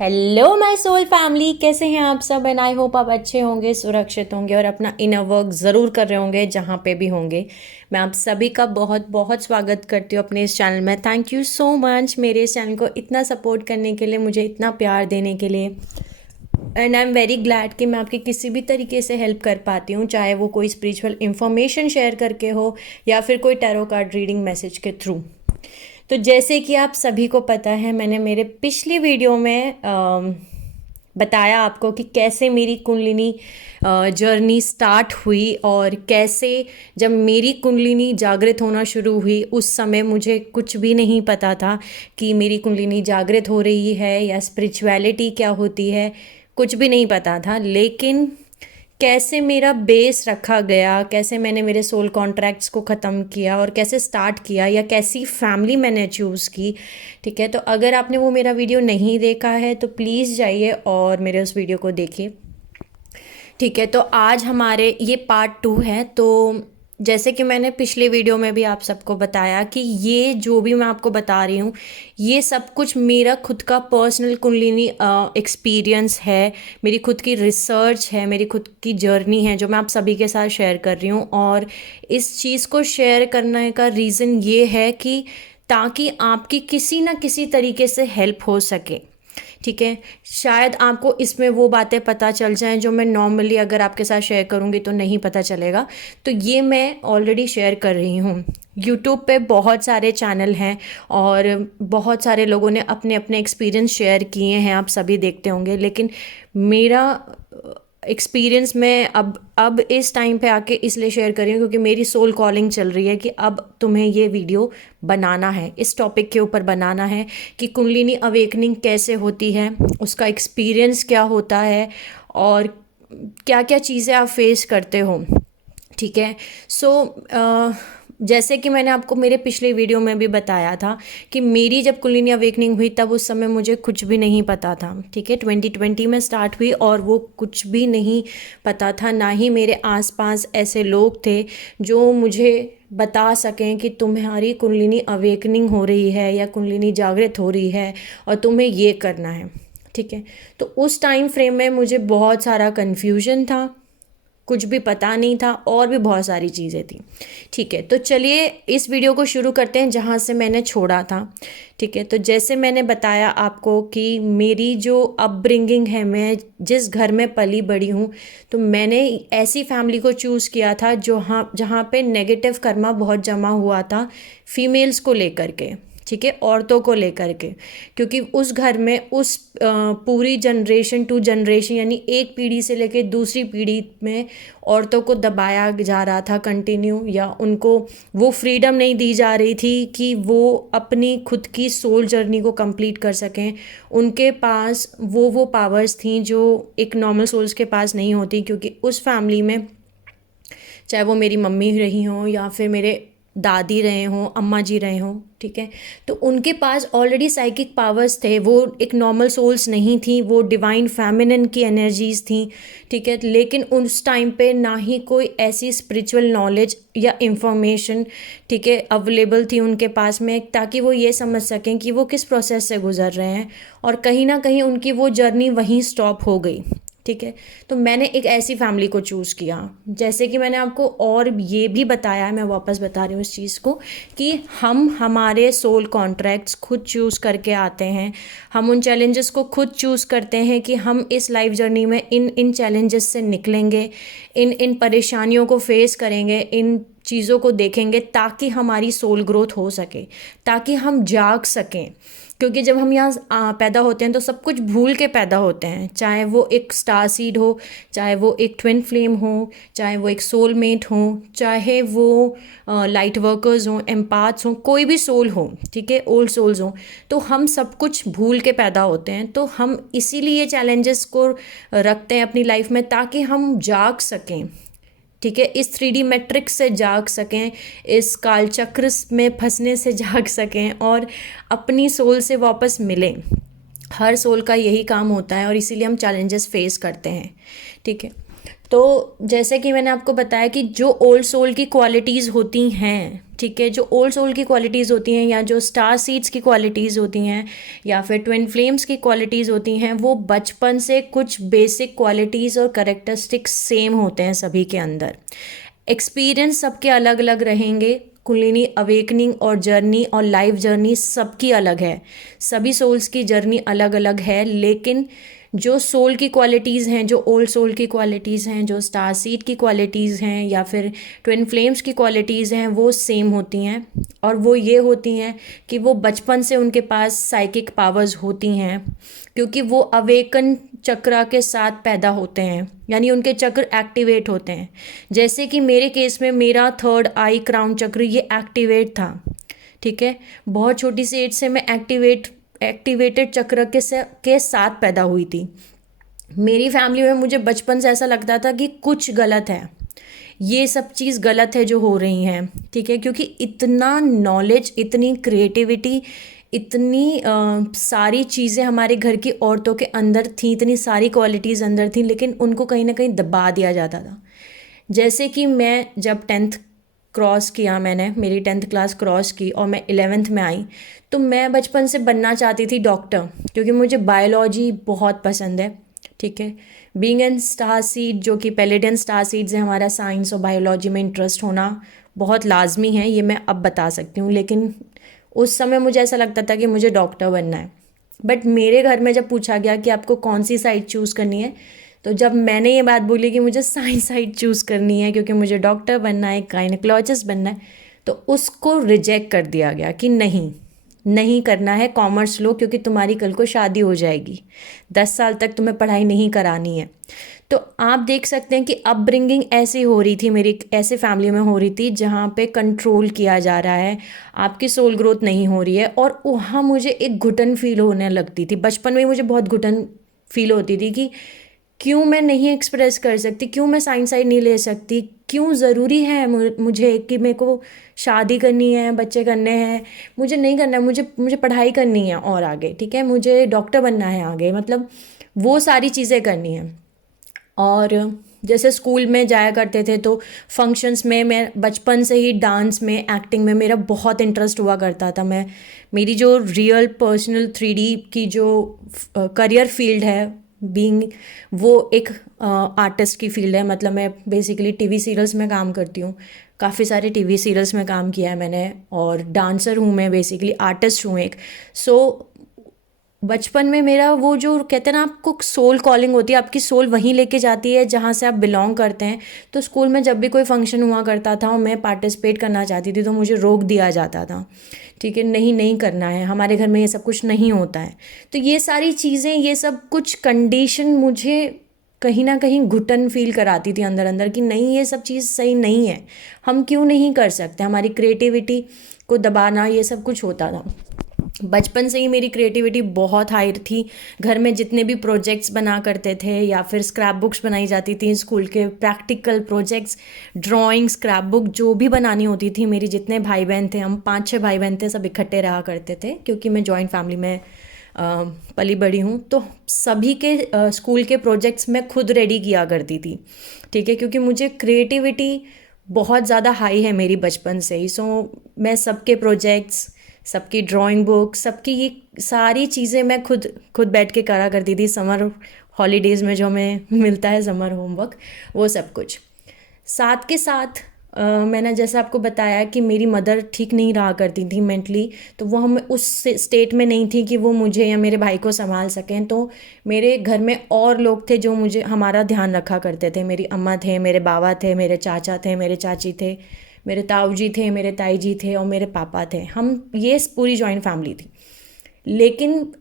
Hello my soul family, कैसे हैं आप सब। एंड आई होप आप अच्छे होंगे, सुरक्षित होंगे और अपना इनर वर्क ज़रूर कर रहे होंगे जहाँ पे भी होंगे। मैं आप सभी का बहुत बहुत स्वागत करती हूँ अपने इस चैनल में। थैंक यू सो मच मेरे इस चैनल को इतना सपोर्ट करने के लिए, मुझे इतना प्यार देने के लिए। And I am very glad कि मैं आपकी किसी भी तरीके से हेल्प कर पाती हूँ, चाहे वो कोई स्पिरिचुअल इन्फॉर्मेशन शेयर करके हो या फिर कोई टैरो कार्ड रीडिंग मैसेज के थ्रू। तो जैसे कि आप सभी को पता है, मैंने मेरे पिछली वीडियो में बताया आपको कि कैसे मेरी कुंडलिनी जर्नी स्टार्ट हुई और कैसे जब मेरी कुंडलिनी जागृत होना शुरू हुई उस समय मुझे कुछ भी नहीं पता था कि मेरी कुंडलिनी जागृत हो रही है या स्पिरिचुअलिटी क्या होती है, कुछ भी नहीं पता था। लेकिन कैसे मेरा बेस रखा गया, कैसे मैंने मेरे सोल कॉन्ट्रैक्ट्स को ख़त्म किया और कैसे स्टार्ट किया या कैसी फैमिली मैंने चूज़ की। ठीक है, तो अगर आपने वो मेरा वीडियो नहीं देखा है तो प्लीज़ जाइए और मेरे उस वीडियो को देखिए। ठीक है, तो आज हमारे ये पार्ट 2 है। तो जैसे कि मैंने पिछले वीडियो में भी आप सबको बताया कि ये जो भी मैं आपको बता रही हूँ, ये सब कुछ मेरा खुद का पर्सनल कुंडलिनी एक्सपीरियंस है, मेरी खुद की रिसर्च है, मेरी खुद की जर्नी है जो मैं आप सभी के साथ शेयर कर रही हूँ। और इस चीज़ को शेयर करने का रीज़न ये है कि ताकि आपकी किसी ना किसी तरीके से हेल्प हो सके। ठीक है, शायद आपको इसमें वो बातें पता चल जाएं जो मैं नॉर्मली अगर आपके साथ शेयर करूँगी तो नहीं पता चलेगा। तो ये मैं ऑलरेडी शेयर कर रही हूँ। यूट्यूब पे बहुत सारे चैनल हैं और बहुत सारे लोगों ने अपने अपने एक्सपीरियंस शेयर किए हैं, आप सभी देखते होंगे। लेकिन मेरा एक्सपीरियंस मैं अब इस टाइम पे आके इसलिए शेयर कर रही हूँ क्योंकि मेरी सोल कॉलिंग चल रही है कि अब तुम्हें ये वीडियो बनाना है, इस टॉपिक के ऊपर बनाना है कि कुंडलिनी अवेकनिंग कैसे होती है, उसका एक्सपीरियंस क्या होता है और क्या क्या चीज़ें आप फेस करते हो। ठीक है, सो जैसे कि मैंने आपको मेरे पिछले वीडियो में भी बताया था कि मेरी जब कुंडलिनी अवेकनिंग हुई तब उस समय मुझे कुछ भी नहीं पता था। ठीक है, 2020 में स्टार्ट हुई और वो कुछ भी नहीं पता था, ना ही मेरे आसपास ऐसे लोग थे जो मुझे बता सकें कि तुम्हारी कुंडलिनी अवेकनिंग हो रही है या कुंडलिनी जागृत हो रही है और तुम्हें ये करना है। ठीक है, तो उस टाइम फ्रेम में मुझे बहुत सारा कन्फ्यूजन था, कुछ भी पता नहीं था और भी बहुत सारी चीज़ें थी। ठीक है, तो चलिए इस वीडियो को शुरू करते हैं जहाँ से मैंने छोड़ा था। ठीक है, तो जैसे मैंने बताया आपको कि मेरी जो अपब्रिंगिंग है, मैं जिस घर में पली बड़ी हूँ, तो मैंने ऐसी फैमिली को चूज़ किया था जहाँ पे नेगेटिव कर्मा बहुत जमा हुआ था फीमेल्स को लेकर के। ठीक है, औरतों को लेकर के, क्योंकि उस घर में उस पूरी जनरेशन टू जनरेशन यानी एक पीढ़ी से लेकर दूसरी पीढ़ी में औरतों को दबाया जा रहा था कंटिन्यू, या उनको वो फ्रीडम नहीं दी जा रही थी कि वो अपनी खुद की सोल जर्नी को कंप्लीट कर सकें। उनके पास वो पावर्स थी जो एक नॉर्मल सोल्स के पास नहीं होती, क्योंकि उस फैमिली में चाहे वो मेरी मम्मी रही हों या फिर मेरे दादी रहे हों, अम्मा जी रहे हों। ठीक है, तो उनके पास ऑलरेडी साइकिक पावर्स थे, वो एक नॉर्मल सोल्स नहीं थी, वो डिवाइन फेमिनिन की एनर्जीज थी। ठीक है, लेकिन उस टाइम पे ना ही कोई ऐसी स्पिरिचुअल नॉलेज या इंफॉर्मेशन, ठीक है, अवेलेबल थी उनके पास में ताकि वो ये समझ सकें कि वो किस प्रोसेस से गुजर रहे हैं, और कहीं ना कहीं उनकी वो जर्नी वहीं स्टॉप हो गई। ठीक है, तो मैंने एक ऐसी फैमिली को चूज़ किया। जैसे कि मैंने आपको और ये भी बताया, मैं वापस बता रही हूँ इस चीज़ को, कि हम हमारे सोल कॉन्ट्रैक्ट्स खुद चूज़ करके आते हैं। हम उन चैलेंजेस को खुद चूज़ करते हैं कि हम इस लाइफ जर्नी में इन इन चैलेंजेस से निकलेंगे, इन इन परेशानियों को फेस करेंगे, इन चीज़ों को देखेंगे ताकि हमारी सोल ग्रोथ हो सके, ताकि हम जाग सकें। क्योंकि जब हम यहाँ पैदा होते हैं तो सब कुछ भूल के पैदा होते हैं, चाहे वो एक स्टार सीड हो, चाहे वो एक ट्विन फ्लेम हो, चाहे वो एक सोलमेट हो, चाहे वो लाइट वर्कर्स हों, एम्पाथ्स हों, कोई भी सोल हो। ठीक है, ओल्ड सोल्स हों, तो हम सब कुछ भूल के पैदा होते हैं। तो हम इसीलिए चैलेंजेस को रखते हैं अपनी लाइफ में ताकि हम जाग सकें। ठीक है, इस 3D मैट्रिक्स से जाग सकें, इस काल चक्र में फंसने से जाग सकें और अपनी सोल से वापस मिलें। हर सोल का यही काम होता है और इसीलिए हम चैलेंजेस फेस करते हैं। ठीक है, तो जैसे कि मैंने आपको बताया कि जो ओल्ड सोल की क्वालिटीज़ होती हैं, ठीक है, जो ओल्ड सोल की क्वालिटीज़ होती हैं या जो स्टार सीड्स की क्वालिटीज़ होती हैं या फिर ट्विन फ्लेम्स की क्वालिटीज़ होती हैं, वो बचपन से कुछ बेसिक क्वालिटीज़ और करेक्टरिस्टिक्स सेम होते हैं सभी के अंदर। एक्सपीरियंस सबके अलग अलग रहेंगे। कुंडलिनी अवेकनिंग और जर्नी और लाइफ जर्नी सबकी अलग है। सभी सोल्स की जर्नी अलग अलग है, लेकिन जो सोल की क्वालिटीज़ हैं, जो ओल्ड सोल की क्वालिटीज़ हैं, जो स्टार सीड की क्वालिटीज़ हैं या फिर ट्विन फ्लेम्स की क्वालिटीज़ हैं, वो सेम होती हैं। और वो ये होती हैं कि वो बचपन से उनके पास साइकिक पावर्स होती हैं, क्योंकि वो अवेकन चक्रा के साथ पैदा होते हैं, यानी उनके चक्र एक्टिवेट होते हैं। जैसे कि मेरे केस में मेरा थर्ड आई क्राउन चक्र ये एक्टिवेट था, ठीक है। बहुत छोटी सी एज से मैं एक्टिवेटेड चक्र के साथ पैदा हुई थी। मेरी फैमिली में मुझे बचपन से ऐसा लगता था कि कुछ गलत है, ये सब चीज़ गलत है जो हो रही हैं, ठीक है, क्योंकि इतना नॉलेज, इतनी क्रिएटिविटी, इतनी सारी चीज़ें हमारे घर की औरतों के अंदर थी, इतनी सारी क्वालिटीज़ अंदर थी, लेकिन उनको कहीं ना कहीं दबा दिया जाता था। जैसे कि मैं जब 10th क्रॉस किया, मैंने मेरी 10th क्लास क्रॉस की और मैं 11th में आई, तो मैं बचपन से बनना चाहती थी डॉक्टर, क्योंकि मुझे बायोलॉजी बहुत पसंद है, ठीक है। बीइंग एन स्टार सीड, जो कि पेलेडियन स्टार सीड है, हमारा साइंस और बायोलॉजी में इंटरेस्ट होना बहुत लाजमी है, ये मैं अब बता सकती हूँ। लेकिन उस समय मुझे ऐसा लगता था कि मुझे डॉक्टर बनना है। बट मेरे घर में जब पूछा गया कि आपको कौन सी साइड चूज़ करनी है, तो जब मैंने ये बात बोली कि मुझे साइंस साइड चूज़ करनी है क्योंकि मुझे डॉक्टर बनना है, गायनेकोलॉजिस्ट बनना है, तो उसको रिजेक्ट कर दिया गया कि नहीं, नहीं करना है, कॉमर्स लो, क्योंकि तुम्हारी कल को शादी हो जाएगी, 10 साल तक तुम्हें पढ़ाई नहीं करानी है। तो आप देख सकते हैं कि अपब्रिंगिंग ऐसी हो रही थी मेरी, ऐसे फैमिली में हो रही थी जहाँ पे कंट्रोल किया जा रहा है, आपकी सोल ग्रोथ नहीं हो रही है। और वहाँ मुझे एक घुटन फील होने लगती थी, बचपन में मुझे बहुत घुटन फील होती थी कि क्यों मैं नहीं एक्सप्रेस कर सकती, क्यों मैं साइंस साइड नहीं ले सकती, क्यों ज़रूरी है मुझे कि मेरे को शादी करनी है, बच्चे करने हैं, मुझे नहीं करना है, मुझे मुझे पढ़ाई करनी है और आगे, ठीक है, मुझे डॉक्टर बनना है आगे, मतलब वो सारी चीज़ें करनी है। और जैसे स्कूल में जाया करते थे तो फंक्शंस में मैं बचपन से ही डांस में, एक्टिंग में मेरा बहुत इंटरेस्ट हुआ करता था। मैं, मेरी जो रियल पर्सनल 3D की जो करियर फील्ड है, बीइंग वो एक आर्टिस्ट की फील्ड है, मतलब मैं बेसिकली टीवी सीरियल्स में काम करती हूँ, काफ़ी सारे टीवी सीरियल्स में काम किया है मैंने, और डांसर हूँ मैं, बेसिकली आर्टिस्ट हूँ एक। सो बचपन में मेरा वो जो कहते हैं ना, आपको सोल कॉलिंग होती है, आपकी सोल वहीं लेके जाती है जहाँ से आप बिलोंग करते हैं। तो स्कूल में जब भी कोई फंक्शन हुआ करता था और मैं पार्टिसिपेट करना चाहती थी तो मुझे रोक दिया जाता था, ठीक है, नहीं नहीं करना है, हमारे घर में ये सब कुछ नहीं होता है। तो ये सारी चीज़ें, ये सब कुछ कंडीशन मुझे कहीं ना कहीं घुटन फील कराती थी अंदर अंदर कि नहीं, ये सब चीज़ सही नहीं है, हम क्यों नहीं कर सकते, हमारी क्रिएटिविटी को दबाना, ये सब कुछ होता था। बचपन से ही मेरी क्रिएटिविटी बहुत हाई थी। घर में जितने भी प्रोजेक्ट्स बना करते थे या फिर स्क्रैप बुक्स बनाई जाती थी, स्कूल के practical projects, drawing, scrap book जो भी बनानी होती थी, मेरी जितने भाई बहन थे, हम 5-6 भाई बहन थे, सब इकट्ठे रहा करते थे, क्योंकि मैं जॉइंट फैमिली में पली बड़ी हूँ। तो सभी के स्कूल के प्रोजेक्ट्स मैं खुद रेडी किया करती थी, ठीक है, क्योंकि मुझे क्रिएटिविटी बहुत ज़्यादा हाई है मेरी बचपन से ही। सो मैं सबके प्रोजेक्ट्स, सबकी ड्राइंग बुक, सबकी ये सारी चीज़ें मैं खुद खुद बैठ के करा करती थी। समर हॉलीडेज़ में जो हमें मिलता है समर होमवर्क, वो सब कुछ। साथ के साथ मैंने जैसा आपको बताया कि मेरी मदर ठीक नहीं रहा करती थी मेंटली, तो वो हम उस स्टेट में नहीं थी कि वो मुझे या मेरे भाई को संभाल सकें। तो मेरे घर में और लोग थे जो मुझे, हमारा ध्यान रखा करते थे। मेरी अम्मा थे, मेरे बाबा थे, मेरे चाचा थे, मेरे चाची थे, मेरे ताऊ जी थे, मेरे ताई जी थे और मेरे पापा थे। हम ये पूरी जॉइंट फैमिली थी। लेकिन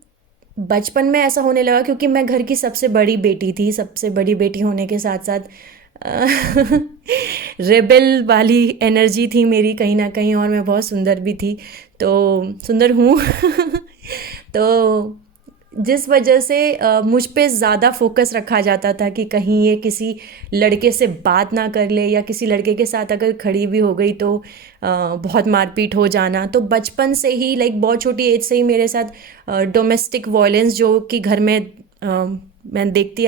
बचपन में ऐसा होने लगा क्योंकि मैं घर की सबसे बड़ी बेटी थी। सबसे बड़ी बेटी होने के साथ साथ रेबेल वाली एनर्जी थी मेरी कहीं ना कहीं, और मैं बहुत सुंदर भी थी, तो सुंदर हूँ। तो जिस वजह से मुझ पे ज़्यादा फोकस रखा जाता था कि कहीं ये किसी लड़के से बात ना कर ले, या किसी लड़के के साथ अगर खड़ी भी हो गई तो बहुत मारपीट हो जाना। तो बचपन से ही, लाइक बहुत छोटी एज से ही मेरे साथ डोमेस्टिक वायलेंस, जो कि घर में मैं देखती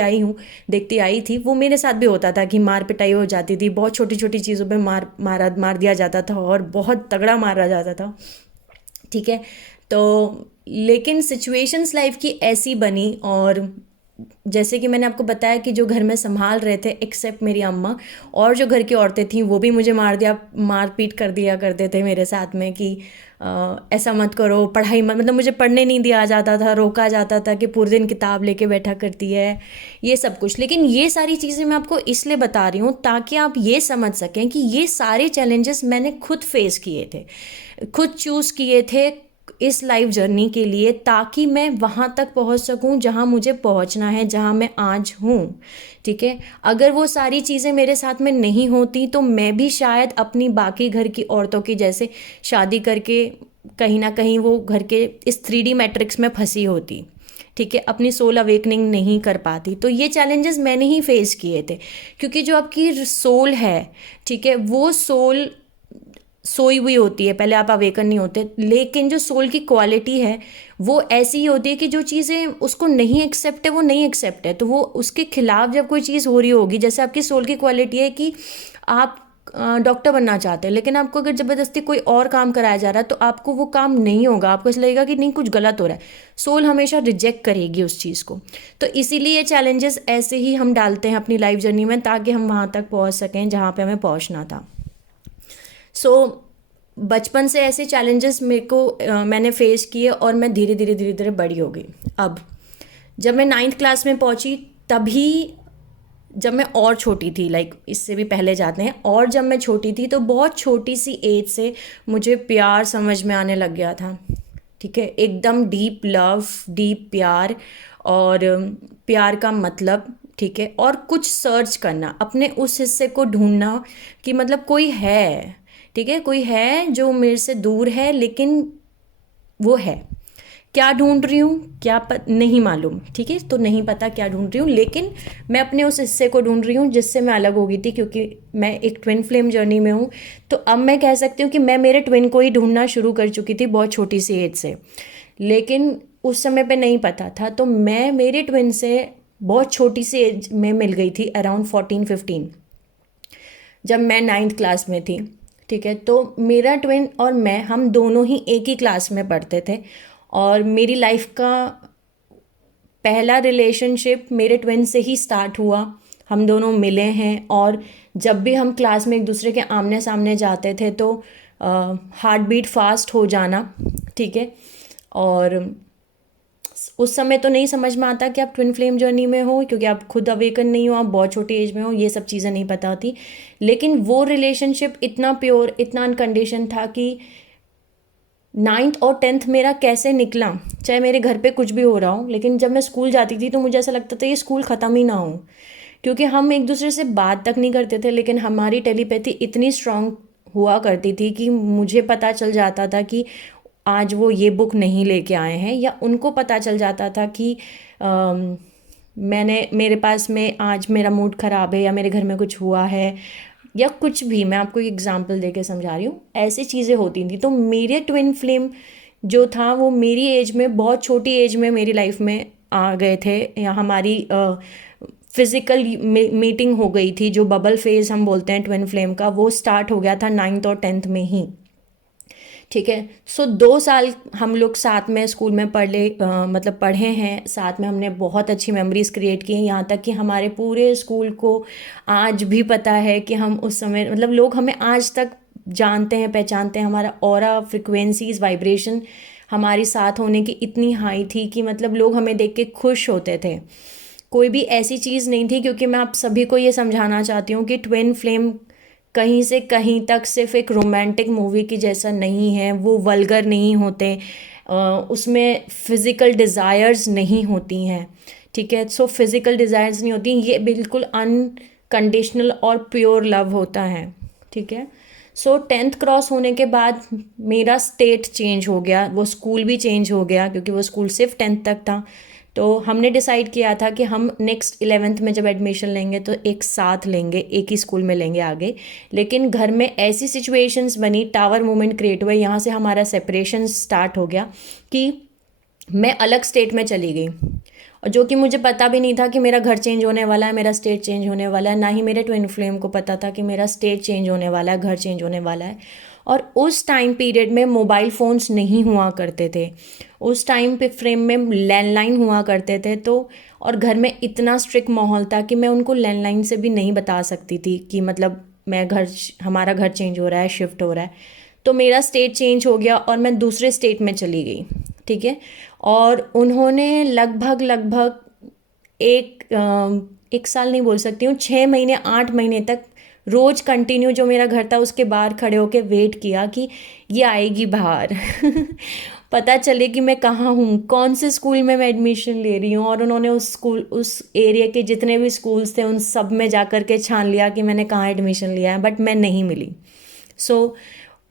आई थी, वो मेरे साथ भी होता था कि मार पिटाई हो जाती थी, बहुत छोटी छोटी चीज़ों पे मार दिया जाता था और बहुत तगड़ा मारा जाता था। ठीक है। तो लेकिन सिचुएशंस लाइफ की ऐसी बनी, और जैसे कि मैंने आपको बताया कि जो घर में संभाल रहे थे एक्सेप्ट मेरी अम्मा, और जो घर की औरतें थीं वो भी मुझे मार पीट कर दिया करते थे मेरे साथ में कि ऐसा मत करो, पढ़ाई मत, मतलब मुझे पढ़ने नहीं दिया जाता था, रोका जाता था कि पूरे दिन किताब लेके बैठा करती है, ये सब कुछ। लेकिन ये सारी चीज़ें मैं आपको इसलिए बता रही हूँ ताकि आप ये समझ सकें कि ये सारे चैलेंजेस मैंने खुद फेस किए थे, खुद चूज़ किए थे इस लाइफ जर्नी के लिए, ताकि मैं वहाँ तक पहुँच सकूँ जहाँ मुझे पहुँचना है, जहाँ मैं आज हूँ। ठीक है। अगर वो सारी चीज़ें मेरे साथ में नहीं होती तो मैं भी शायद अपनी बाकी घर की औरतों की जैसे शादी करके कहीं ना कहीं वो घर के इस 3D मैट्रिक्स में फंसी होती। ठीक है। अपनी सोल अवेकनिंग नहीं कर पाती। तो ये चैलेंजेस मैंने ही फेस किए थे, क्योंकि जो आपकी सोल है, ठीक है, वो सोल सोई हुई होती है, पहले आप अवेकन नहीं होते, लेकिन जो सोल की क्वालिटी है वो ऐसी ही होती है कि जो चीज़ें उसको नहीं एक्सेप्ट है वो नहीं एक्सेप्ट है। तो वो उसके खिलाफ जब कोई चीज़ हो रही होगी, जैसे आपकी सोल की क्वालिटी है कि आप डॉक्टर बनना चाहते हैं, लेकिन आपको अगर ज़बरदस्ती कोई और काम कराया जा रहा है तो आपको वो काम नहीं होगा, आपको ऐसा लगेगा कि नहीं कुछ गलत हो रहा है। सोल हमेशा रिजेक्ट करेगी उस चीज़ को। तो इसीलिए ये चैलेंजेस ऐसे ही हम डालते हैं अपनी लाइफ जर्नी में, ताकि हम वहाँ तक पहुँच सकें जहाँ पे हमें पहुँचना था। सो बचपन से ऐसे चैलेंजेस मेरे को मैंने फेस किए, और मैं धीरे धीरे बड़ी हो गई। अब जब मैं 9th क्लास में पहुंची, तभी जब मैं और छोटी थी, लाइक इससे भी पहले जाते हैं, और जब मैं छोटी थी तो बहुत छोटी सी एज से मुझे प्यार समझ में आने लग गया था। ठीक है। एकदम डीप लव, डीप प्यार, और प्यार का मतलब, ठीक है, और कुछ सर्च करना, अपने उस हिस्से को ढूंढना कि मतलब कोई है, ठीक है, कोई है जो मेरे से दूर है लेकिन वो है। क्या ढूंढ रही हूँ क्या नहीं मालूम। ठीक है। तो नहीं पता क्या ढूंढ रही हूँ, लेकिन मैं अपने उस हिस्से को ढूंढ रही हूँ जिससे मैं अलग हो गई थी, क्योंकि मैं एक ट्विन फ्लेम जर्नी में हूँ। तो अब मैं कह सकती हूँ कि मैं मेरे ट्विन को ही ढूंढना शुरू कर चुकी थी बहुत छोटी सी एज से, लेकिन उस समय पे नहीं पता था। तो मैं मेरे ट्विन से बहुत छोटी सी एज में मिल गई थी, अराउंड 14-15, जब मैं 9th क्लास में थी। ठीक है। तो मेरा ट्विन और मैं, हम दोनों ही एक ही क्लास में पढ़ते थे, और मेरी लाइफ का पहला रिलेशनशिप मेरे ट्विन से ही स्टार्ट हुआ। हम दोनों मिले हैं, और जब भी हम क्लास में एक दूसरे के आमने सामने जाते थे तो हार्ट बीट फास्ट हो जाना। ठीक है। और उस समय तो नहीं समझ में आता कि आप ट्विन फ्लेम जर्नी में हो, क्योंकि आप खुद अवेकन नहीं हो, आप बहुत छोटी एज में हो, ये सब चीज़ें नहीं पता होती। लेकिन वो रिलेशनशिप इतना प्योर, इतना अनकंडीशन था कि 9th और 10th मेरा कैसे निकला, चाहे मेरे घर पे कुछ भी हो रहा हो, लेकिन जब मैं स्कूल जाती थी तो मुझे ऐसा लगता था ये स्कूल ख़त्म ही ना हो, क्योंकि हम एक दूसरे से बात तक नहीं करते थे, लेकिन हमारी टेलीपैथी इतनी स्ट्रांग हुआ करती थी कि मुझे पता चल जाता था कि आज वो ये बुक नहीं लेके आए हैं, या उनको पता चल जाता था कि मेरे पास में आज मेरा मूड ख़राब है, या मेरे घर में कुछ हुआ है, या कुछ भी। मैं आपको एक एग्जांपल देके समझा रही हूँ, ऐसी चीज़ें होती थी। तो मेरे ट्विन फ्लेम जो था वो मेरी एज में, बहुत छोटी एज में मेरी लाइफ में आ गए थे, या हमारी फिज़िकल मीटिंग हो गई थी, जो बबल फेज़ हम बोलते हैं ट्विन फ्लेम का, वो स्टार्ट हो गया था 9th और 10th में ही। ठीक है। सो 2 साल हम लोग साथ में स्कूल में मतलब पढ़े हैं साथ में, हमने बहुत अच्छी मेमोरीज क्रिएट की हैं, यहाँ तक कि हमारे पूरे स्कूल को आज भी पता है कि हम उस समय, मतलब लोग हमें आज तक जानते हैं, पहचानते हैं। हमारा ऑरा, फ्रिक्वेंसीज, वाइब्रेशन हमारी साथ होने की इतनी हाई थी कि मतलब लोग हमें देख के खुश होते थे। कोई भी ऐसी चीज़ नहीं थी, क्योंकि मैं आप सभी को ये समझाना चाहती हूँ कि ट्विन फ्लेम कहीं से कहीं तक सिर्फ एक रोमांटिक मूवी की जैसा नहीं है। वो वल्गर नहीं होते, उसमें फिज़िकल डिज़ायर्स नहीं होती हैं। ठीक है। सो फिज़िकल डिज़ायर्स नहीं होती, ये बिल्कुल अनकंडीशनल और प्योर लव होता है। ठीक है। सो 10th क्रॉस होने के बाद मेरा स्टेट चेंज हो गया, वो स्कूल भी चेंज हो गया, क्योंकि वो स्कूल सिर्फ 10th तक था। तो हमने डिसाइड किया था कि हम नेक्स्ट 11th में जब एडमिशन लेंगे तो एक साथ लेंगे, एक ही स्कूल में लेंगे आगे। लेकिन घर में ऐसी सिचुएशंस बनी, टावर मोमेंट क्रिएट हुआ, यहाँ से हमारा सेपरेशन स्टार्ट हो गया कि मैं अलग स्टेट में चली गई, और जो कि मुझे पता भी नहीं था कि मेरा घर चेंज होने वाला है, मेरा स्टेट चेंज होने वाला है। ना ही मेरे ट्विन फ्लेम को पता था कि मेरा स्टेट चेंज होने वाला है, घर चेंज होने वाला है। और उस टाइम पीरियड में मोबाइल फ़ोन्स नहीं हुआ करते थे। उस टाइम पे फ्रेम में लैंडलाइन हुआ करते थे। तो और घर में इतना स्ट्रिक्ट माहौल था कि मैं उनको लैंडलाइन से भी नहीं बता सकती थी कि मतलब मैं हमारा घर चेंज हो रहा है, शिफ्ट हो रहा है। तो मेरा स्टेट चेंज हो गया और मैं दूसरे स्टेट में चली गई। ठीक है। और उन्होंने लगभग लगभग एक साल नहीं बोल सकती हूँ, 6 महीने 8 महीने तक रोज़ कंटिन्यू जो मेरा घर था उसके बाहर खड़े होके वेट किया कि ये आएगी बाहर पता चले कि मैं कहाँ हूँ, कौन से स्कूल में मैं एडमिशन ले रही हूँ। और उन्होंने उस एरिया के जितने भी स्कूल्स थे उन सब में जा कर के छान लिया कि मैंने कहाँ एडमिशन लिया है, बट मैं नहीं मिली। सो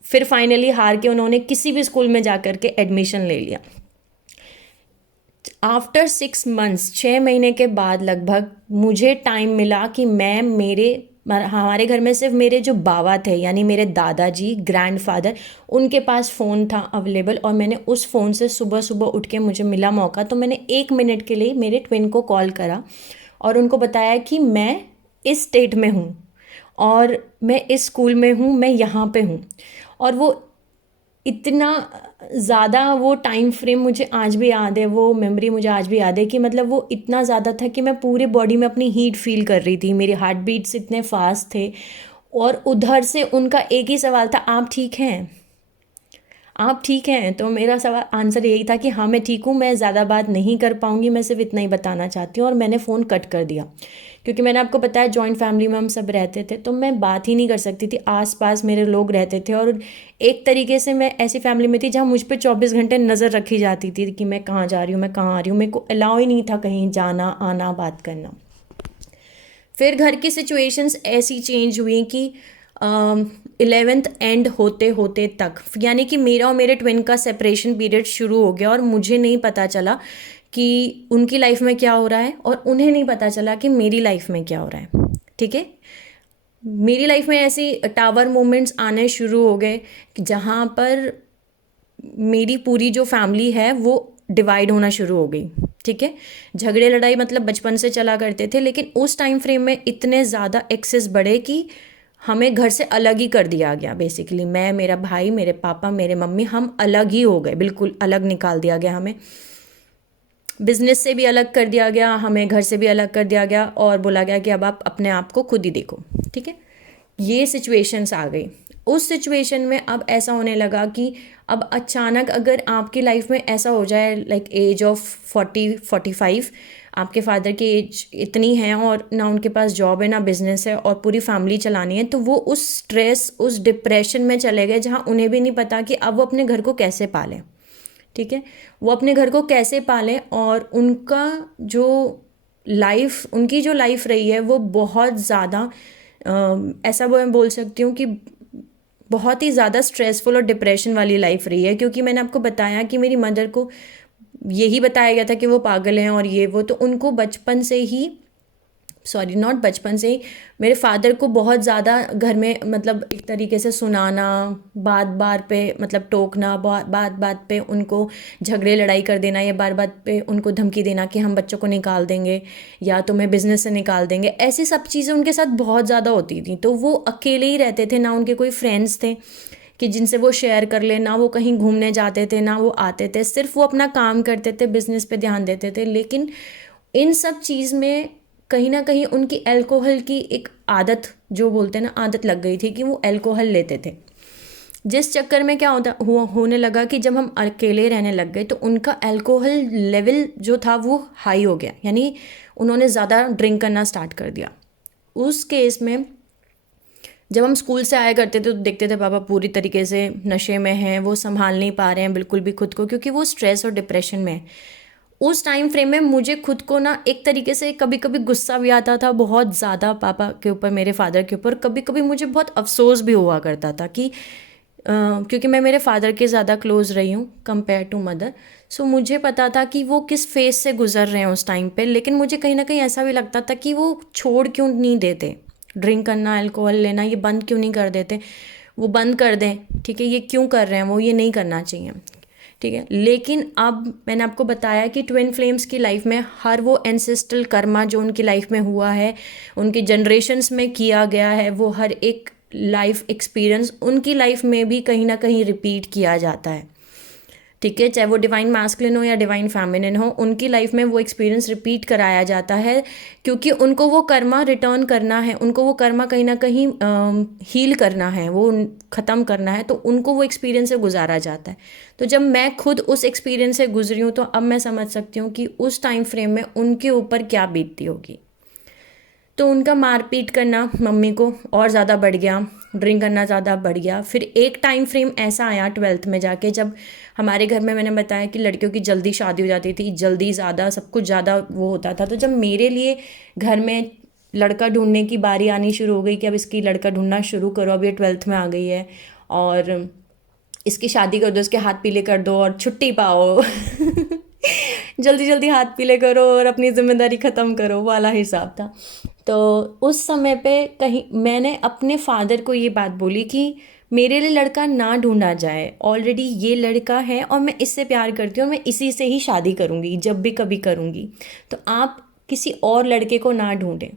फिर फाइनली हार के उन्होंने किसी भी स्कूल में जा कर के एडमिशन ले लिया। आफ्टर 6 मंथ्स, 6 महीने के बाद लगभग मुझे टाइम मिला कि मैं हमारे घर में सिर्फ मेरे जो बाबा थे यानी मेरे दादाजी, ग्रैंडफादर, उनके पास फ़ोन था अवेलेबल। और मैंने उस फ़ोन से सुबह सुबह उठ के मुझे मिला मौका, तो मैंने 1 मिनट के लिए मेरे ट्विन को कॉल करा और उनको बताया कि मैं इस स्टेट में हूँ और मैं इस स्कूल में हूँ, मैं यहाँ पे हूँ। और वो इतना ज़्यादा वो टाइम फ्रेम मुझे आज भी याद है, वो मेमोरी मुझे आज भी याद है कि मतलब वो इतना ज़्यादा था कि मैं पूरे बॉडी में अपनी हीट फील कर रही थी, मेरे हार्ट बीट्स इतने फास्ट थे। और उधर से उनका एक ही सवाल था, आप ठीक हैं, आप ठीक हैं। तो मेरा सवाल आंसर यही था कि हाँ मैं ठीक हूँ, मैं ज़्यादा बात नहीं कर पाऊँगी, मैं सिर्फ इतना ही बताना चाहती हूँ। और मैंने फ़ोन कट कर दिया क्योंकि मैंने आपको बताया जॉइंट फैमिली में हम सब रहते थे, तो मैं बात ही नहीं कर सकती थी। आसपास मेरे लोग रहते थे और एक तरीके से मैं ऐसी फैमिली में थी जहाँ मुझ पर 24 घंटे नज़र रखी जाती थी कि मैं कहाँ जा रही हूँ, मैं कहाँ आ रही हूँ। मेरे को अलाउ ही नहीं था कहीं जाना आना बात करना। फिर घर की सिचुएशंस ऐसी चेंज हुई कि 11th एंड होते होते तक, यानी कि मेरा और मेरे ट्विन का सेपरेशन पीरियड शुरू हो गया और मुझे नहीं पता चला कि उनकी लाइफ में क्या हो रहा है और उन्हें नहीं पता चला कि मेरी लाइफ में क्या हो रहा है। ठीक है। मेरी लाइफ में ऐसी टावर मोमेंट्स आने शुरू हो गए जहाँ पर मेरी पूरी जो फैमिली है वो डिवाइड होना शुरू हो गई। ठीक है। झगड़े लड़ाई मतलब बचपन से चला करते थे, लेकिन उस टाइम फ्रेम में इतने ज़्यादा एक्सेस बढ़े कि हमें घर से अलग ही कर दिया गया। बेसिकली मैं, मेरा भाई, मेरे पापा, मेरे मम्मी, हम अलग ही हो गए, बिल्कुल अलग निकाल दिया गया हमें। बिजनेस से भी अलग कर दिया गया, हमें घर से भी अलग कर दिया गया और बोला गया कि अब आप अपने आप को खुद ही देखो। ठीक है। ये सिचुएशंस आ गई। उस सिचुएशन में अब ऐसा होने लगा कि अब अचानक अगर आपकी लाइफ में ऐसा हो जाए, लाइक एज ऑफ 40-45, आपके फादर की एज इतनी है और ना उनके पास जॉब है ना बिजनेस है और पूरी फैमिली चलानी है, तो वो उस स्ट्रेस, उस डिप्रेशन में चले गए जहाँ उन्हें भी नहीं पता कि अब वो अपने घर को कैसे पालें। ठीक है। वो अपने घर को कैसे पालें और उनकी जो लाइफ रही है वो बहुत ज़्यादा, ऐसा वो मैं बोल सकती हूँ कि बहुत ही ज़्यादा स्ट्रेसफुल और डिप्रेशन वाली लाइफ रही है। क्योंकि मैंने आपको बताया कि मेरी मदर को यही बताया गया था कि वो पागल हैं और ये वो, तो उनको बचपन से ही, सॉरी नॉट बचपन से ही, मेरे फादर को बहुत ज़्यादा घर में मतलब एक तरीके से सुनाना, बात बात पे मतलब टोकना, बात बात पे उनको झगड़े लड़ाई कर देना या बार बात पे उनको धमकी देना कि हम बच्चों को निकाल देंगे या तुम्हें बिजनेस से निकाल देंगे, ऐसी सब चीज़ें उनके साथ बहुत ज़्यादा होती थी। तो वो अकेले ही रहते थे, ना उनके कोई फ्रेंड्स थे कि जिनसे वो शेयर कर ले, ना वो कहीं घूमने जाते थे, ना वो आते थे, सिर्फ वो अपना काम करते थे, बिजनेस पे ध्यान देते थे। लेकिन इन सब चीज़ में कहीं ना कहीं उनकी अल्कोहल की एक आदत, जो बोलते हैं ना, आदत लग गई थी कि वो अल्कोहल लेते थे। जिस चक्कर में क्या होने लगा कि जब हम अकेले रहने लग गए तो उनका अल्कोहल लेवल जो था वो हाई हो गया, यानी उन्होंने ज़्यादा ड्रिंक करना स्टार्ट कर दिया। उस केस में जब हम स्कूल से आया करते थे तो देखते थे पापा पूरी तरीके से नशे में हैं, वो संभाल नहीं पा रहे हैं बिल्कुल भी खुद को, क्योंकि वो स्ट्रेस और डिप्रेशन में है। उस टाइम फ्रेम में मुझे खुद को ना एक तरीके से कभी कभी गुस्सा भी आता था बहुत ज़्यादा पापा के ऊपर, मेरे फादर के ऊपर। कभी कभी मुझे बहुत अफसोस भी हुआ करता था कि क्योंकि मैं मेरे फादर के ज़्यादा क्लोज रही हूँ कंपेयर टू मदर, सो मुझे पता था कि वो किस फेज से गुजर रहे हैं उस टाइम पे। लेकिन मुझे कहीं ना कहीं ऐसा भी लगता था कि वो छोड़ क्यों नहीं देते ड्रिंक करना, अल्कोहल लेना, ये बंद क्यों नहीं कर देते, वो बंद कर दें। ठीक है। ये क्यों कर रहे हैं वो, ये नहीं करना चाहिए। ठीक है। लेकिन अब मैंने आपको बताया कि ट्विन फ्लेम्स की लाइफ में हर वो एंसेस्ट्रल कर्मा जो उनकी लाइफ में हुआ है, उनकी जनरेशन्स में किया गया है, वो हर एक लाइफ एक्सपीरियंस उनकी लाइफ में भी कहीं ना कहीं रिपीट किया जाता है। ठीक है, चाहे वो डिवाइन मास्कुलिन हो या डिवाइन फेमिनिन हो, उनकी लाइफ में वो एक्सपीरियंस रिपीट कराया जाता है, क्योंकि उनको वो कर्मा रिटर्न करना है, उनको वो कर्मा कहीं ना कहीं हील करना है, वो ख़त्म करना है, तो उनको वो एक्सपीरियंस से गुजारा जाता है। तो जब मैं खुद उस एक्सपीरियंस से गुजरी हूँ, तो अब मैं समझ सकती हूँ कि उस टाइम फ्रेम में उनके ऊपर क्या बीतती होगी। तो उनका मारपीट करना मम्मी को और ज़्यादा बढ़ गया, ड्रिंक करना ज़्यादा बढ़ गया। फिर एक टाइम फ्रेम ऐसा आया 12th में जाके, जब हमारे घर में, मैंने बताया कि लड़कियों की जल्दी शादी हो जाती थी, जल्दी ज़्यादा सब कुछ ज़्यादा वो होता था। तो जब मेरे लिए घर में लड़का ढूंढने की बारी आनी शुरू हो गई कि अब इसकी लड़का ढूंढना शुरू करो, अब ये 12th में आ गई है और इसकी शादी कर दो, इसके हाथ पीले कर दो और छुट्टी पाओ जल्दी जल्दी हाथ पीले करो और अपनी जिम्मेदारी ख़त्म करो वाला हिसाब था। तो उस समय पे कहीं मैंने अपने फादर को ये बात बोली कि मेरे लिए लड़का ना ढूंढा जाए, ऑलरेडी ये लड़का है और मैं इससे प्यार करती हूँ और मैं इसी से ही शादी करूँगी जब भी कभी करूँगी, तो आप किसी और लड़के को ना ढूंढें।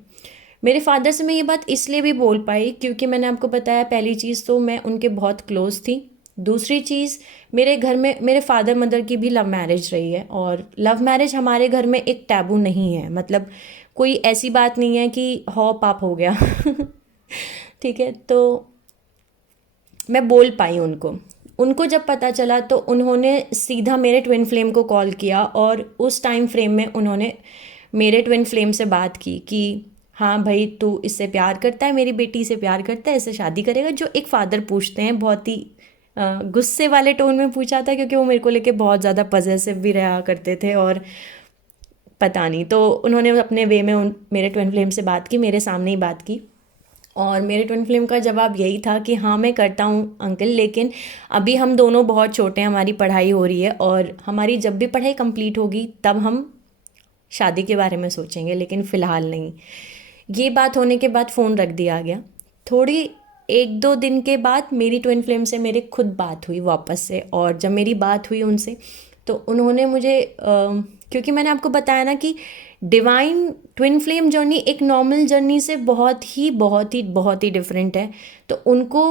मेरे फादर से मैं ये बात इसलिए भी बोल पाई क्योंकि मैंने आपको बताया, पहली चीज़ तो मैं उनके बहुत क्लोज थी। दूसरी चीज़, मेरे घर में मेरे फादर मदर की भी लव मैरिज रही है, और लव मैरिज हमारे घर में एक टैबू नहीं है, मतलब कोई ऐसी बात नहीं है कि हौ पाप हो गया ठीक है। तो मैं बोल पाई उनको। उनको जब पता चला तो उन्होंने सीधा मेरे ट्विन फ्लेम को कॉल किया, और उस टाइम फ्रेम में उन्होंने मेरे ट्विन फ्लेम से बात की कि हाँ भाई, तू इससे प्यार करता है, मेरी बेटी से प्यार करता है, इससे शादी करेगा। जो एक फादर पूछते हैं, बहुत ही गुस्से वाले टोन में पूछा था, क्योंकि वो मेरे को लेके बहुत ज़्यादा पजेसिव भी रहा करते थे, और पता नहीं, तो उन्होंने अपने वे में मेरे ट्विन फ्लेम से बात की, मेरे सामने ही बात की। और मेरे ट्विन फ्लेम का जवाब यही था कि हाँ मैं करता हूँ अंकल, लेकिन अभी हम दोनों बहुत छोटे हैं, हमारी पढ़ाई हो रही है, और हमारी जब भी पढ़ाई कंप्लीट होगी तब हम शादी के बारे में सोचेंगे, लेकिन फ़िलहाल नहीं। ये बात होने के बाद फ़ोन रख दिया गया। थोड़ी 1-2 दिन के बाद मेरी ट्विन फ्लेम से मेरी खुद बात हुई वापस से, और जब मेरी बात हुई उनसे, तो उन्होंने मुझे क्योंकि मैंने आपको बताया ना कि डिवाइन ट्विन फ्लेम जर्नी एक नॉर्मल जर्नी से बहुत ही बहुत ही बहुत ही डिफरेंट है। तो उनको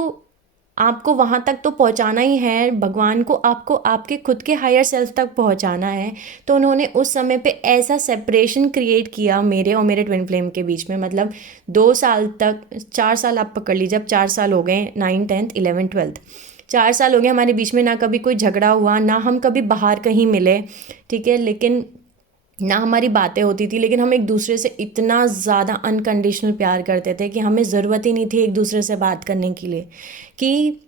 आपको वहाँ तक तो पहुँचाना ही है, भगवान को आपको आपके खुद के हायर सेल्फ तक पहुँचाना है। तो उन्होंने उस समय पे ऐसा सेपरेशन क्रिएट किया मेरे और मेरे ट्विन फ्लेम के बीच में, मतलब 2 साल तक, 4 साल आप पकड़ लीजिए, जब 4 साल हो गए, 9, 10, 11, 12, 4 साल हो गए हमारे बीच में, ना कभी कोई झगड़ा हुआ, ना हम कभी बाहर कहीं मिले, ठीक है, लेकिन ना हमारी बातें होती थी, लेकिन हम एक दूसरे से इतना ज़्यादा अनकंडीशनल प्यार करते थे कि हमें ज़रूरत ही नहीं थी एक दूसरे से बात करने के लिए, कि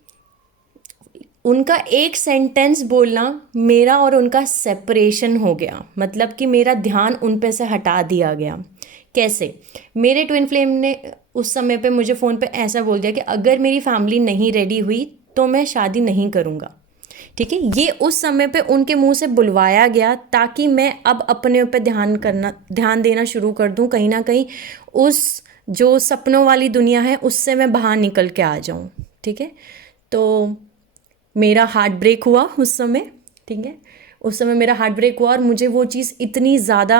उनका एक सेंटेंस बोलना मेरा और उनका सेपरेशन हो गया, मतलब कि मेरा ध्यान उन पे से हटा दिया गया। कैसे? मेरे ट्विन फ्लेम ने उस समय पे मुझे फ़ोन पे ऐसा बोल दिया कि अगर मेरी फैमिली नहीं रेडी हुई तो मैं शादी नहीं करूँगा, ठीक है। ये उस समय पे उनके मुंह से बुलवाया गया, ताकि मैं अब अपने ऊपर ध्यान देना शुरू कर दूं, कहीं ना कहीं उस जो सपनों वाली दुनिया है उससे मैं बाहर निकल के आ जाऊं, ठीक है। तो मेरा हार्ट ब्रेक हुआ उस समय, ठीक है, उस समय मेरा हार्ट ब्रेक हुआ, और मुझे वो चीज़ इतनी ज़्यादा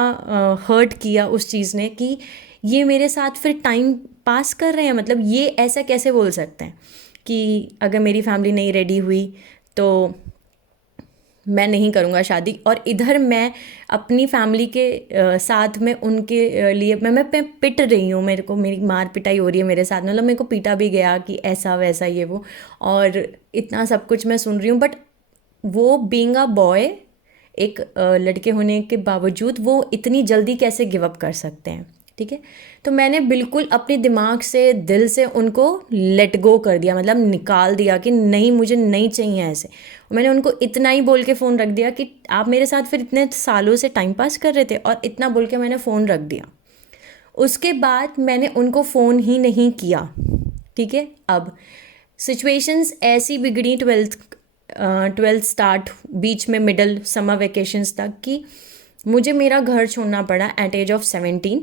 हर्ट किया उस चीज़ ने, कि ये मेरे साथ फिर टाइम पास कर रहे हैं, मतलब ये ऐसा कैसे बोल सकते हैं कि अगर मेरी फैमिली नहीं रेडी हुई तो मैं नहीं करूँगा शादी। और इधर मैं अपनी फैमिली के साथ में उनके लिए मैं पिट रही हूँ, मेरे को मेरी मार पिटाई हो रही है मेरे साथ, मतलब मेरे को पीटा भी गया कि ऐसा वैसा ये वो, और इतना सब कुछ मैं सुन रही हूँ। बट वो बीइंग अ बॉय, एक लड़के होने के बावजूद वो इतनी जल्दी कैसे गिव अप कर सकते हैं, ठीक है। तो मैंने बिल्कुल अपने दिमाग से, दिल से उनको लेट गो कर दिया, मतलब निकाल दिया कि नहीं, मुझे नहीं चाहिए ऐसे। मैंने उनको इतना ही बोल के फ़ोन रख दिया कि आप मेरे साथ फिर इतने सालों से टाइम पास कर रहे थे, और इतना बोल के मैंने फ़ोन रख दिया। उसके बाद मैंने उनको फ़ोन ही नहीं किया, ठीक है। अब सिचुएशंस ऐसी बिगड़ी 12th स्टार्ट, बीच में मिडल समर वेकेशंस तक, कि मुझे मेरा घर छोड़ना पड़ा एट एज ऑफ 17।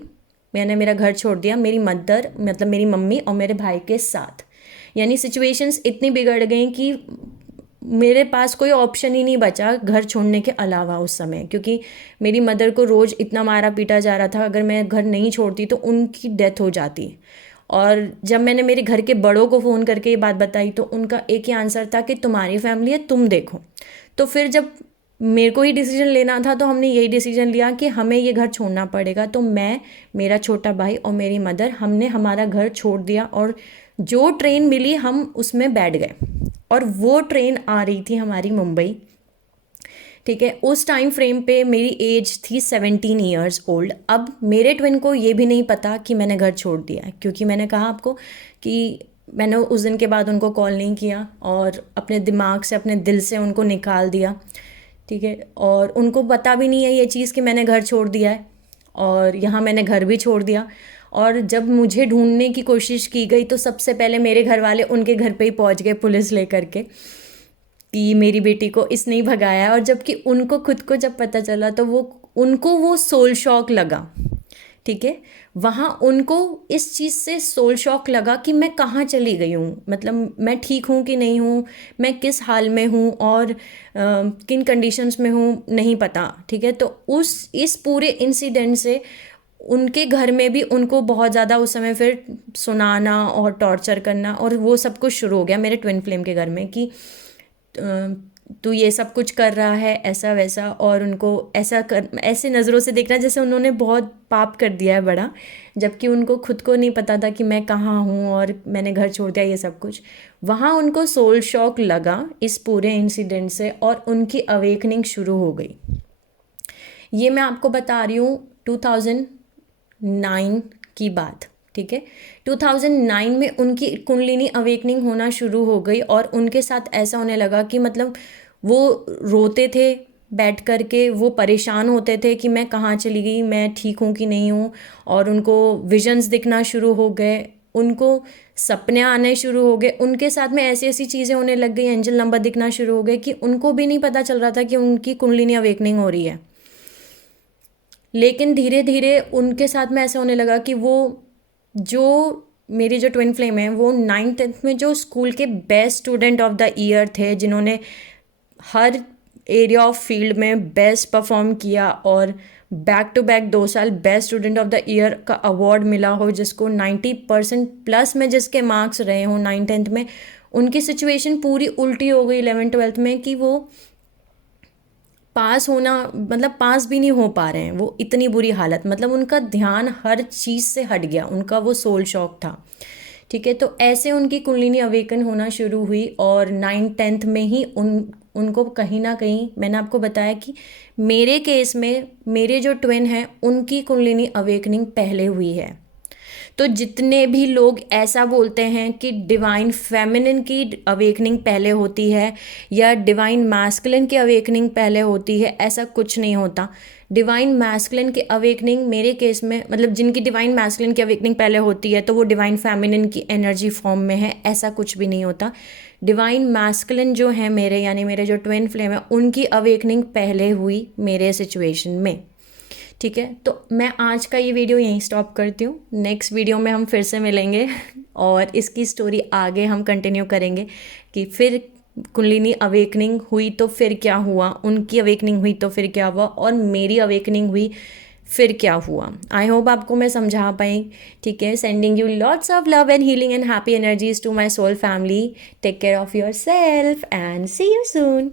मैंने मेरा घर छोड़ दिया, मेरी मदर, मतलब मेरी मम्मी और मेरे भाई के साथ। यानी सिचुएशंस इतनी बिगड़ गई कि मेरे पास कोई ऑप्शन ही नहीं बचा घर छोड़ने के अलावा उस समय, क्योंकि मेरी मदर को रोज़ इतना मारा पीटा जा रहा था, अगर मैं घर नहीं छोड़ती तो उनकी डेथ हो जाती। और जब मैंने मेरे घर के बड़ों को फ़ोन करके ये बात बताई तो उनका एक ही आंसर था कि तुम्हारी फैमिली है, तुम देखो। तो फिर जब मेरे को ही डिसीजन लेना था तो हमने यही डिसीजन लिया कि हमें ये घर छोड़ना पड़ेगा। तो मैं, मेरा छोटा भाई और मेरी मदर, हमने हमारा घर छोड़ दिया और जो ट्रेन मिली हम उसमें बैठ गए। और वो ट्रेन आ रही थी हमारी मुंबई। ठीक है, उस टाइम फ्रेम पे मेरी एज थी 17 ईयर्स ओल्ड। अब मेरे ट्विन को ये भी नहीं पता कि मैंने घर छोड़ दिया है, क्योंकि मैंने कहा आपको कि मैंने उस दिन के बाद उनको कॉल नहीं किया और अपने दिमाग से, अपने दिल से उनको निकाल दिया। ठीक है, और उनको पता भी नहीं है ये चीज़ कि मैंने घर छोड़ दिया है, और यहाँ मैंने घर भी छोड़ दिया। और जब मुझे ढूंढने की कोशिश की गई तो सबसे पहले मेरे घर वाले उनके घर पे ही पहुँच गए पुलिस लेकर के कि मेरी बेटी को इसने ही भगाया। और जबकि उनको खुद को जब पता चला तो उनको वो सोल शॉक लगा। ठीक है, वहाँ उनको इस चीज़ से सोल शॉक लगा कि मैं कहाँ चली गई हूँ, मतलब मैं ठीक हूँ कि नहीं हूँ, मैं किस हाल में हूँ और किन कंडीशंस में हूँ, नहीं पता। ठीक है, तो इस पूरे इंसिडेंट से उनके घर में भी उनको बहुत ज़्यादा उस समय फिर सुनाना और टॉर्चर करना और वो सब कुछ शुरू हो गया मेरे ट्विन फ्लेम के घर में कि तू ये सब कुछ कर रहा है, ऐसा वैसा। और उनको ऐसे नज़रों से देखना जैसे उन्होंने बहुत पाप कर दिया है बड़ा, जबकि उनको खुद को नहीं पता था कि मैं कहाँ हूँ और मैंने घर छोड़ दिया, ये सब कुछ। वहाँ उनको सोल शॉक लगा इस पूरे इंसिडेंट से और उनकी अवेकनिंग शुरू हो गई। ये मैं आपको बता रही हूँ 2009 की बात। ठीक है, 2009 में उनकी कुंडलिनी अवेकनिंग होना शुरू हो गई और उनके साथ ऐसा होने लगा कि मतलब वो रोते थे बैठ कर के, वो परेशान होते थे कि मैं कहाँ चली गई, मैं ठीक हूँ कि नहीं हूँ। और उनको विजन्स दिखना शुरू हो गए, उनको सपने आने शुरू हो गए, उनके साथ में ऐसी ऐसी चीज़ें होने लग गई, एंजल नंबर दिखना शुरू हो गए कि उनको भी नहीं पता चल रहा था कि उनकी कुंडलिनी अवेकनिंग हो रही है। लेकिन धीरे धीरे उनके साथ में ऐसा होने लगा कि वो जो मेरी जो ट्विन फ्लेम है वो 9th-10th में जो स्कूल के best student of the year थे, जिन्होंने हर एरिया ऑफ फील्ड में बेस्ट परफॉर्म किया और बैक टू बैक 2 साल best student of the year का अवार्ड मिला हो, जिसको 90% प्लस में जिसके मार्क्स रहे हों 9th-10th में, उनकी सिचुएशन पूरी उल्टी हो गई 11th-12th में कि वो पास होना, मतलब पास भी नहीं हो पा रहे हैं। वो इतनी बुरी हालत, मतलब उनका ध्यान हर चीज़ से हट गया, उनका वो सोल शॉक था। ठीक है, तो ऐसे उनकी कुंडलिनी अवेकन होना शुरू हुई और 9th-10th में ही उनको कहीं ना कहीं, मैंने आपको बताया कि मेरे केस में मेरे जो ट्विन हैं उनकी कुंडलिनी अवेकनिंग पहले हुई है। तो जितने भी लोग ऐसा बोलते हैं कि डिवाइन फेमिनिन की अवेकनिंग पहले होती है या डिवाइन मैस्कुलिन की अवेकनिंग पहले होती है, ऐसा कुछ नहीं होता। डिवाइन मैस्कुलिन की अवेकनिंग मेरे केस में, मतलब जिनकी डिवाइन मैस्कुलिन की अवेकनिंग पहले होती है तो वो डिवाइन फेमिनिन की एनर्जी फॉर्म में है, ऐसा कुछ भी नहीं होता। डिवाइन मैस्कुलिन जो है मेरे, यानी मेरे जो ट्विन फ्लेम है, उनकी अवेकनिंग पहले हुई मेरे सिचुएशन में। ठीक है, तो मैं आज का ये वीडियो यहीं स्टॉप करती हूँ। नेक्स्ट वीडियो में हम फिर से मिलेंगे और इसकी स्टोरी आगे हम कंटिन्यू करेंगे कि फिर कुंडलिनी अवेकनिंग हुई तो फिर क्या हुआ, उनकी अवेकनिंग हुई तो फिर क्या हुआ और मेरी अवेकनिंग हुई फिर क्या हुआ। आई होप आपको मैं समझा पाई। ठीक है, sending you lots of love and healing and happy energies to my soul family. Take care of your self and see you soon.